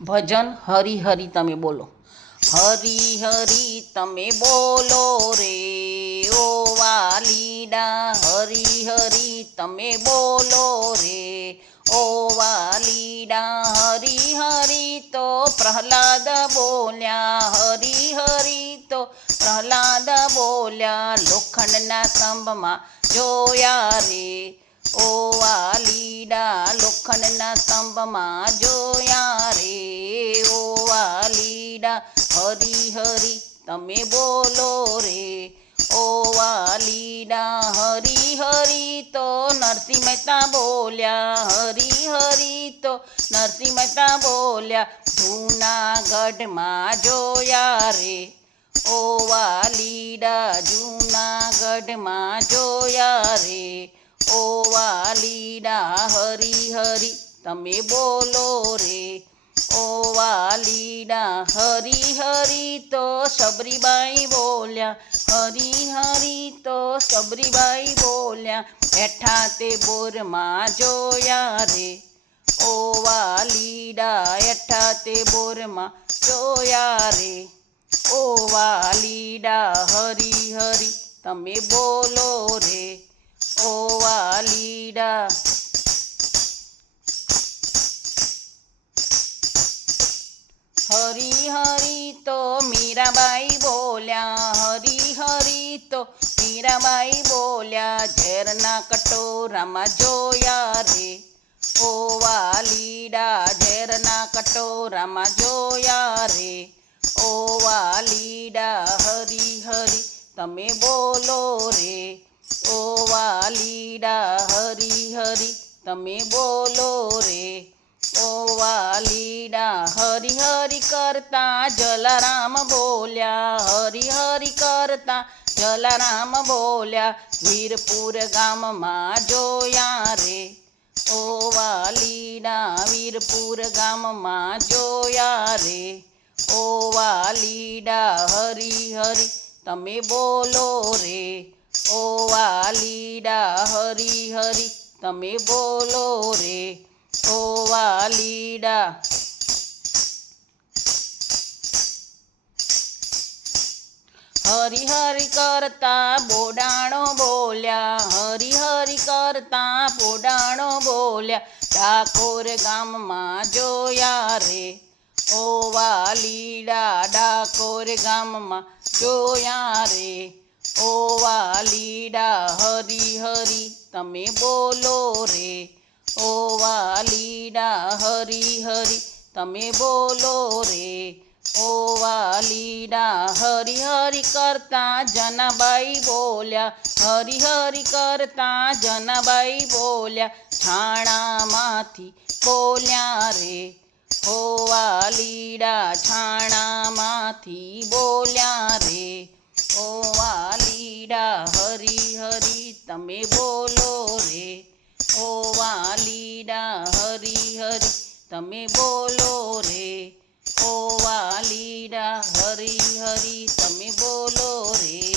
ભજન હરી હરી તમે બોલો. હરી હરી તમે બોલો રે ઓ વાલીડા, હરી હરી તમે બોલો રે ઓ વાલીડા. હરી હરી તો પ્રહલાદ બોલ્યા, હરી હરી તો પ્રહલાદ બોલ્યા, લોખંડના સ્તંભમાં જોયા રે ઓ વાલીડા, લોખંડના સ્તંભમાં જોયા રે ઓ વાલીડા. હરી હરી તમે બોલો રે ઓ વાલીડા, હરી હરી તો નરસિંહ મહેતા બોલ્યા, હરી હરી તો નરસિંહ મહેતા બોલ્યા, જૂનાગઢમાં જોયા રે ઓ વાલીડા, જૂનાગઢમાં જોયા રે ઓ વાલીડા. હરી હરી તમે બોલો રે ઓ વાલીડા, હરી હરી તો સબરીબાઈ બોલ્યા, હરી હરી તો સબરીબાઈ બોલ્યા, હેઠા તે બોરમાં જોયા રે ઓ વાલીડા, હેઠા તે બોરમાં જોયા રે ઓ વાલીડા. હરી હરી તમે બોલો રે ઓ વાલીડા. હરી હરી તો મીરાબાઈ બોલ્યા, હરી હરી તો મીરાબાઈ બોલ્યા, ઝેરના કટોરામાં જોયા રે ઓ વાલીડા, ઝેરના કટોરામાં જોયા રે ઓ વાલીડા. હરી હરી તમે બોલો રે ઓ વાલીડા, હરી હરી તમે બોલો રે ઓ વાલીડા. હરી હરી કરતા જલારામ બોલ્યા, હરી હરી કરતા જલારામ બોલ્યા, વીરપુર ગામમાં જોયા રે ઓ વાલીડા, વીરપુર ગામમાં જોયા રે ઓ વાલીડા. હરી હરી તમે બોલો રે ઓ વાલીડા, હરી હરી તમે બોલો રે ઓ વાલીડા. હરી હરી કરતા બોડાણો બોલ્યા, હરી હરી કરતા બોડાણો બોલ્યા, ડાકોર ગામમાં જોયા રે ઓ વાલીડા, ડાકોર ગામમાં જોયા રે ઓ વાલીડા. હરી હરી તમે બોલો રે ઓ વાલીડા, હરી હરી તમે બોલો રે ઓ વાલીડા. હરી હરી કરતા જનાબાઈ બોલ્યા, હરી હરી કરતા જનાબાઈ બોલ્યા, છાણામાંથી બોલ્યા રે ઓ વાલીડા, છાણામાંથી બોલ્યા રે ઓ વાલીડા. હરી હરી તમે બોલો રે ઓ વાલીડા, હરી હરી તમે બોલો રે ઓ વાલીડા, હરી હરી તમે બોલો રે.